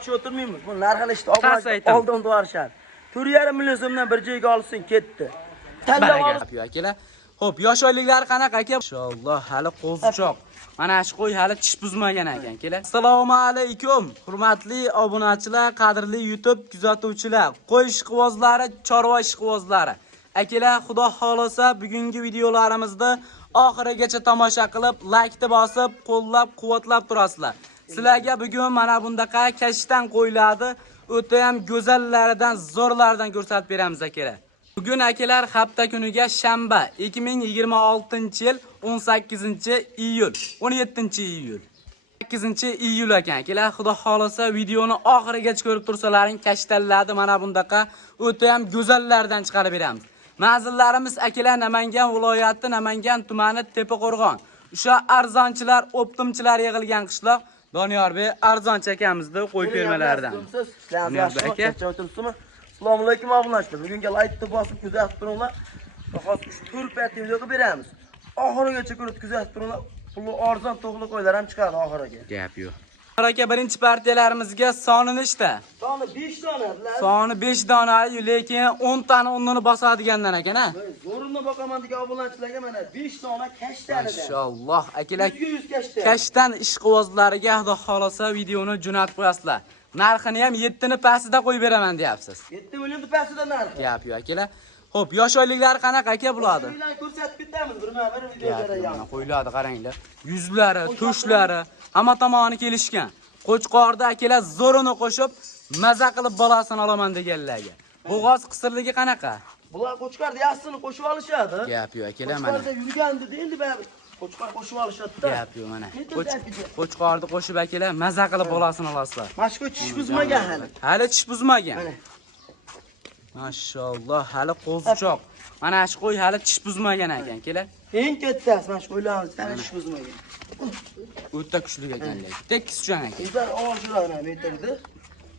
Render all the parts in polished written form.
Şu oturmaymiz. Bu narxini işte oldin doğarşar. 4,5 million so'mdan bir joyga olsin ketdi. Tanlab olib akalar. Xo'p, yosh oyliklari qanaqa aka? Inshaalloh hali qo'zichoq. Mana shu qo'y hali tish buzmagan ekan, kelar. Assalomu alaykum, hurmatli obunachilar, qadrli YouTube kuzatuvchilar, qo'y ishqibozlari, chorva ishqibozlari. Akalar, xudo xolasa bugungi videolarimizda oxirigacha tomosha qilib, like bosib, qo'llab-quvvatlab turasizlar. Sizlarga bugun mana bundaqa kashtan qo'yiladi. O'ta ham go'zallaridan, zo'rlaridan ko'rsatib beramiz akalar. Bugun akalar hafta kuniga shanba 2026-yil 18-iyul, 17-iyul. 8-iyul ekan. Akalar, xudo xolasa videoni oxirigacha ko'rib tursalaring kashtanlarni mana bundaqa o'ta ham go'zallaridan chiqarib beramiz. Manzillarimiz akalar Namangan viloyati, Namangan tumani Tepaqo'rg'on. O'sha arzonchilar, optimchilar yig'ilgan qishloq. Doniyor bey arzonchi akamizni qo'y fermalaridan. Assalomu alaykum obunachilar. Bugungi like bosib kuzatib turinglar. Faqat 3-4 parti video qilib beramiz. Oxirigacha ko'rib kuzatib turinglar. Pulli arzon to'g'li qo'ylar ham chiqadi oxiriga. Gap yo'q. Aka birinchi partiyalarimizga soni nechta? Soni 5 dona. Soni 5 dona, lekin 10 tani o'rnini bosadigandan ekan-a. Zo'rini boqaman degan obunachilarga mana 5 dona kashtanidan. Inshaalloh akalar 100 kashtan. Kashtan ishqibozlariga xudo xolasa videoni jo'natib qo'yasizlar. Narxini ham 7 ni pastida qo'yib beraman deyapsiz. 7 million pastida narxi. Gap yo'q akalar. Xo'p, yosh oyliklari qanaqa aka bo'ladi? Uylarni ko'rsatib ketamiz bir video jarayoni. Qo'yiladi, qaranglar. Yuzlari, tushlari, hamma tomoni kelishgan. Qo'chqorda akalar zo'rini qo'shib, maza qilib bolasini olaman deganlarga. Bo'g'oz qisirligi qanaqa? Bular qo'chqorda yaxshisini qo'shib olishadi. Gap yo'q akalar, mana. Qo'chqorda yurgandi endi baribir. Qo'chqor qo'shib olishadi-da. Gap yo'q, mana. Qo'chqorni qo'shib akalar maza qilib bolasini olasizlar. Mashqo tish buzmagan hali. Hali tish buzmagan. Mashalloh, hali qo'zichoq. Mana shu qo'y hali tish buzmagan ekan, kelar. Eng kattasi mana shu qo'ylarimiz hali tish buzmagan. O'ta kuchli ekanlar. Tekischan ekan. Bizlar og'irlarni metrdi.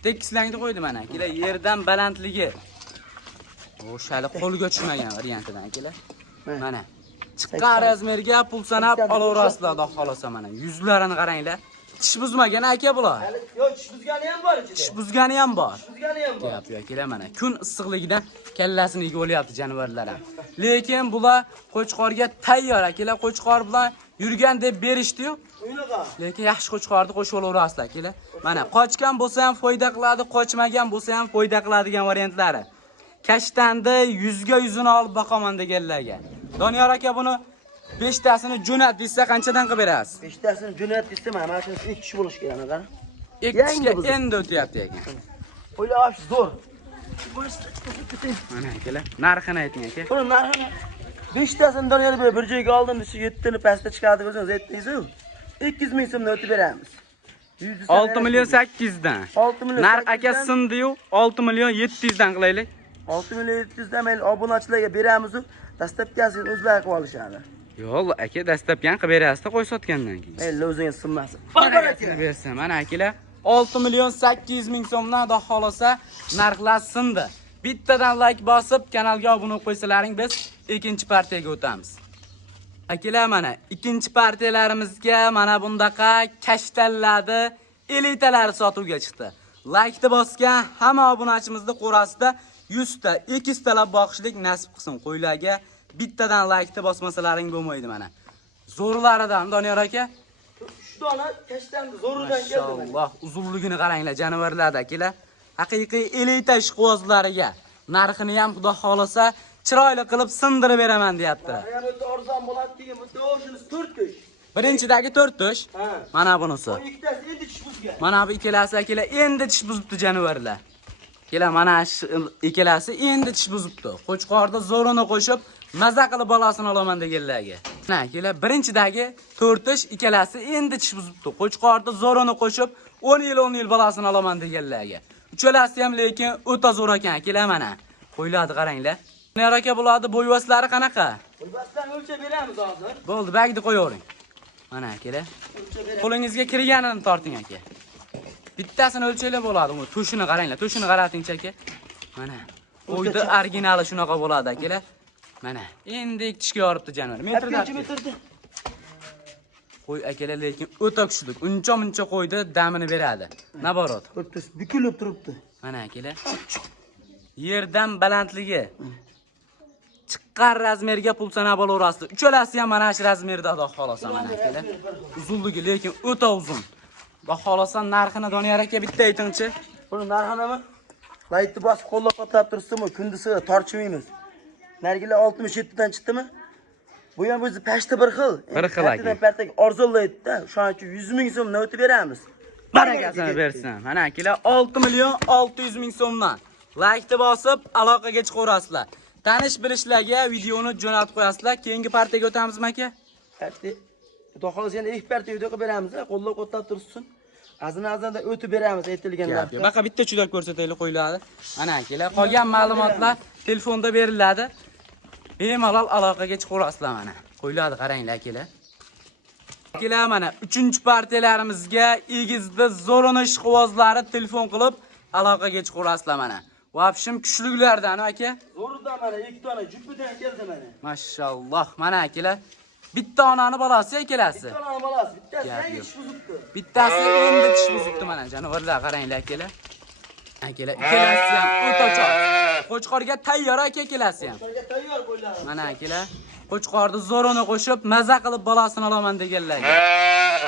Tekislangni qo'ydi mana, kelar yerdan balandligi. O'shali qo'lga tushmagan variantidan kelar. Mana. Chiqqan razmerga pul sanab olaverasizlar, xudo xolasa mana. Yuzlarini qaranglar. Tish buzmagan aka bular. Yo'q, tish buzgani ham bor ichida. Tish buzgani ham bor. Tish buzgani ham bor. Gap yo'q, kelar mana. Kun issiqligidan kallasini yegib olyapti jonivorlar ham. Lekin bular qo'chqorga tayyor akalar. Qo'chqor bilan yurgan deb berishdi-yu. Unaqa. Lekin yaxshi qo'chqorni qo'shib olaverasizlar kelar. Mana qochgan bo'lsa ham foyda qiladi, qochmagan bo'lsa ham foyda qiladigan variantlari. Kashtanni 100 ga 100 ni olib boqaman deganlarga. Doniyor aka buni 5 tasini jo'nat desa qanchadan qilib berasiz? 5 tasini jo'nat desa mana shuni 2 kishi bo'lish kerak, qara. 2 kishiga endi o'tyapti ekan. O'ylash zo'r. Mana akalar, narxini ayting aka. Buni narxini 5 tasini Doniyor bey bir joyga oldim desa 7 ni pastda chiqadi o'zingiz aytdingiz-ku. 200 ming so'mdan o'tib beramiz. 6 million 800 dan. 6 million. Narx aka sindi-yu, 6 million 700 dan qilaylik. 6 million 700 dan mayli obunachilarga beramiz-ku, dastlabkasini o'zlari qilib olishadi. Yo'q, aka dastlabkan qilib berasiz-da qo'y sotgandan keyin. Mayli o'zingiz sinmasin. Barakasini bersa, mana akalar 6 million 800 ming so'mdan xudo xolasa narxlar sindi. Bittadan like bosib, kanalga obuna bo'lib qo'ysalaring biz ikkinchi partiyaga o'tamiz. Akalar mana ikkinchi partiyalarimizga mana bundaqa kashtanlarni elitalari sotuvga chiqdi. Like bosgan hamma obunachimizni qo'rasida 100 ta, 200 talab boqishlik nasib qilsin qo'ylarga. Bittadan like bosmasalaring bo'lmaydi mana. Zo'rlaridan Doniyor aka. 3 dona kashtanni zo'ridan keldi. Alloh, uzunligini qaranglar jonivorlarda akalar. Haqiqiy elita ishqibozlariga narxini ham xudo xolasa chiroyli qilib sindirib beraman deyaptilar. Yana o'ta arzon bo'ladi keyin bu to'shimiz 4 tush. Birinchidagi 4 tush. Mana bunisi. Bu ikkitasi endi tish buzgan. Mana bu ikkalasi akalar endi tish buzibdi jonivorlar. Kelar mana shu ikkalasi endi tish buzibdi. Qo'chqorda zo'rini qo'shib maza qilib bolasini olaman deganlarga. Mana akalar birinchidagi 4 tush ikkalasi endi tish buzibdi. Qo'chqorda zo'rini qo'shib 10 yil bolasini olaman deganlarga. Uchalasi ham lekin o'ta zo'r ekan akalar mana. Qo'yiladi qaranglar. Doniyor aka bo'ladi bo'yvaslari qanaqa? Bo'yvaslarni o'lchab beramiz hozir. Bo'ldi, bagni qo'yavering. Mana akalar. Qo'lingizga kirganini torting aka. Bittasini o'lchaylar bo'ladi. Uni tushini qaranglar, tushini qarating aka. Mana. Qo'ydi originali shunaqa bo'ladi akalar. Mana. Endi tishga yoribdi jonivor. Metrda. Qo'y akalar lekin o'ta kuchli. Uncha qo'ydi, damini beradi. Naborot. O'ttis bukilib turibdi. Mana akalar. Yerdan balandligi. Chiqqan razmerga pul sanab olaverasiz. Uchalasi ham mana shu razmerda xudo xolosa mana akalar. Uzunligi lekin o'ta uzun. Xudo xolosa narxini Doniyor aka bitta aytingchi. Buni narxinimi? Laytni bosib qo'llab-qotlab turibsizmi? Kundisi tortishmaymiz. Nargilar 67 dan chiqdimi? Bu ham o'zi pashta bir xil. Bir xil aka. Partaga arzonlaydi-da. Shuning uchun 100 ming so'mdan o'tib beramiz. Barakasini bersin. Mana akalar 6 million 600 ming so'mdan. Laykni bosib aloqaga chiqaverasizlar. Tanish bilishlarga videoni jo'natib qo'yasizlar. Keyingi partiyaga o'tamizmi aka? Xudo xolasa yana ilk partiya video qilib beramiz, qo'llab-qotlab tursin. Azan-azanda o'tib beramiz aytilganlar. Baqa bitta chudab ko'rsataylik qo'yiladi. Mana akalar, qolgan ma'lumotlar telefonda beriladi. Bemalol aloqaga chiqaverasizlar mana. Qo'yiladi, qaranglar akalar. Akalar mana 3-partiyalarimizga egizda zo'rinish quvozlari telefon qilib aloqaga chiqaverasizlar mana. Vapshim kuchlilardan aka. Zo'rdan mana 2 dona jupidan keldi mana. Mashalloh, mana akalar. Bitta onani bolasi akalasi. Bitta ona bolasi, bittasi yangi tish buzibdi. Bittasi endi tish buzibdi mana janovarlar, qaranglar akalar. Akalar, ikkalasi ham o'ta choq. Qo'chqorga tayyor aka ikkalasi ham. Qo'chqorga tayyor qo'ylar. Mana akalar, qo'chqorni zo'rini qo'shib maza qilib bolasini olaman deganlarga.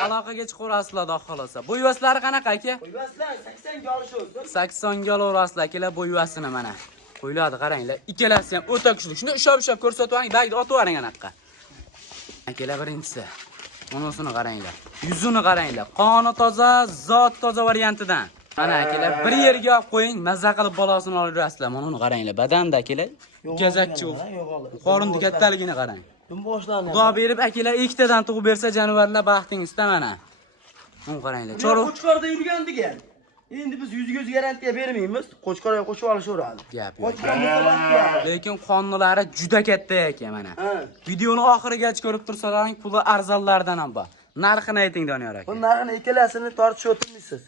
Aloqaga chiqaverasizlar xudo xolosa. Bo'yvaslari qanaqa aka? Bo'yvaslar 80 ga olishi o'zim. 80 ga olaverasizlar akalar bo'yvasini mana. Qo'yiladi, qaranglar. Ikkalasi ham o'ta kuchli. Shuni ushab ko'rsatib o'ring, bag'da otib o'ring anaqa. Akalar birinchisi. Unisini qaranglar. Yuzini qaranglar. Qoni toza, zot toza variantidan. Mana akalar bir yerga olib qo'ying, mazza qilib bolasini olaverasizlar. Mana uni qaranglar. Badanda akalar gazakchi u. Qorinni kattaligini qarang. Dum boshlarni. Xudo berib akalar ikkitadan tug'ib bersa jonivorlar baxtingizda mana. Uni qaranglar. Chorov qo'chqorda yurgan degan. Endi biz 100% garantiya bermaymiz. Qo'chqorga qo'shib olishaveradi. Gap yo'q. Lekin qonunlari juda katta ekan mana. Videoni oxirigacha ko'rib tursalaring, puli arzonlardan ham bor. Narxini ayting Doniyor aka. Bu narxini ikkalasini tortishib o'tirmaysiz.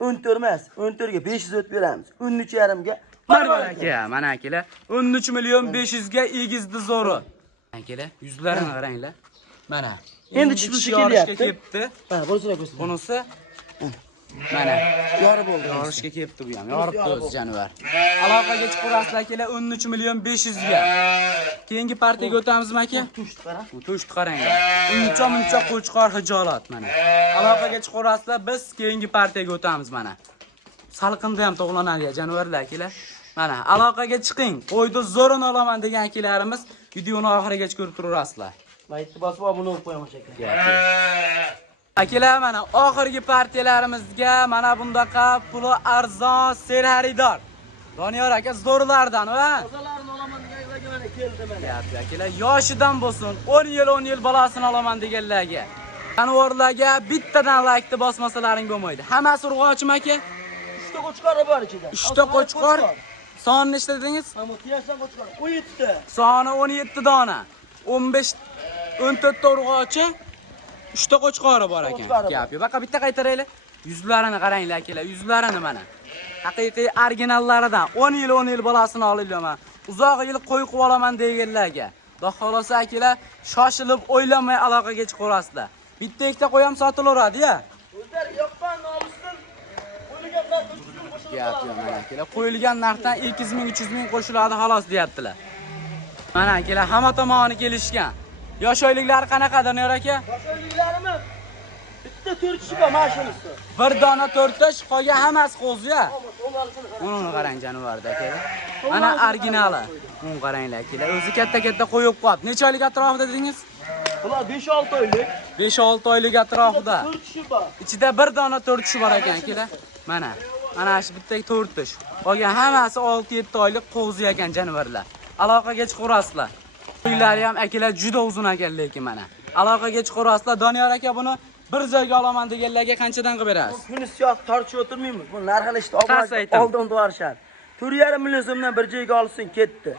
14 emas, 14 ga 500 o'tib beramiz. 13,5 ga Marvar aka, mana akalar 13 million 500 ga egizdi zo'ri. Akalar, yuzlarini qaranglar. Mana. Endi chiqishga kelyapti. Ha, bo'lisini ko'rsin. Bunisi mana yorib bo'ldi. Yorishga kelibdi bu ham. Yoribdi o'z jonivar. Aloqaga chiqaverasizlar akalar 13 million 500 ga. Keyingi partiyaga o'tamizmi aka? Tushdi qarang. Tushdi qaranglar. Uncha qo'chqor hijolat mana. Aloqaga chiqaverasizlar, biz keyingi partiyaga o'tamiz mana. Salqinda ham to'g'lanadi jonivorlar akalar. Mana aloqaga chiqing. Qo'ydi zo'rini olaman degan akalarimiz videoni oxirigacha ko'rib turaverasizlar. Maytni bosib obuna bo'lib qo'yamiz aka. Akalar mana oxirgi partiyalarimizga mana bundaqa puli arzon ser xaridor. Doniyor aka zo'rlardan va Tozalarni olaman deganlarga mana keldi mana. Akalar yoshidan bo'lsin, 10 yil bolasini olaman deganlarga. Jonivorlarga bittadan laykni bosmasalaring bo'lmaydi. Hammasi urg'ochmi aka? 3 ta qo'chqori bor ichida. 3 ta qo'chqor. Sonni nechta dedingiz? Mana tiyarsan qo'chqor. 17 ta. Soni 17 dona. 14 ta urg'ochi, 3 ta qo'chqori bor ekan. Gap yo'q. Baqa bitta qaytaraylik. Yuzlarini qaranglar akalar, yuzlarini mana. Haqiqiy originallaridan 10 yil bolasini olinglar. Uzoq yil qo'y qilib olaman deganlarga. Xudo xolosa akalar, shoshilib o'ylamay aloqaga chiqaverasizlar. Bitta ikkita qo'y ham sotilaveradi-ya. O'zlar yoqqan nomusdan qo'yilgan narx 300 ming qo'shiladi. Gap yo'q mana akalar. Qo'yilgan narxdan 200 ming 300 ming qo'shiladi xolos deyaptilar. Mana akalar hamma tomoni kelishgan. Yosh oyliklari qanaqa Doniyor aka? Yosh oyliklarimi? Bitta 4 kishi bor mashinasi. Bir dona 4 tash, qolgan hammasi qo'zi-ya. Uni qarang jonivorda akalar. Mana originali. Uni qaranglar akalar. O'zi katta qo'yib qo'yib. Necha oylik atrofida dedingiz? Bular 5-6 oylik. 5-6 oylik atrofida. 4 kishi bor. Ichida bir dona 4 kishi bor ekan akalar. Mana. Mana shu bitta 4 tash. Qolgan hammasi 6-7 oylik qo'zi ekan jonivorlar. Aloqaga chiqaverasizlar. Uylari ham akalar juda uzun ekan lekin mana. Aloqaga chiqaverasizlar. Doniyor aka buni bir joyga olaman deganlarga qanchadan qilib berasiz? Kuni siyot tortishib o'tirmaymiz. Bu narxini işte oldin to'g'rishadi. 4,5 million so'mdan bir joyga olsin ketdi.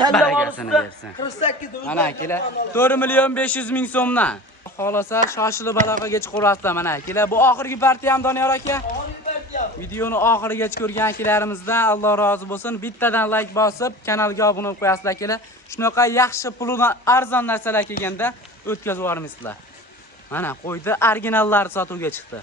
Barakasini bersin. 48 Mana akalar 4 million 500 ming so'mdan. Xolasa shoshilib aloqaga chiqaverasizlar mana akalar. Bu oxirgi partiya ham Doniyor aka. Videoni oxirigacha ko'rgan akalarimizdan Alloh rozi bo'lsin. Bittadan like bosib, kanalga obuna bo'lib qo'yasizlar akalar. Shunaqa yaxshi pulidan arzon narsalar kelganda o'tkazib yubormaysizlar. Mana qo'ydi originallari sotuvga chiqdi.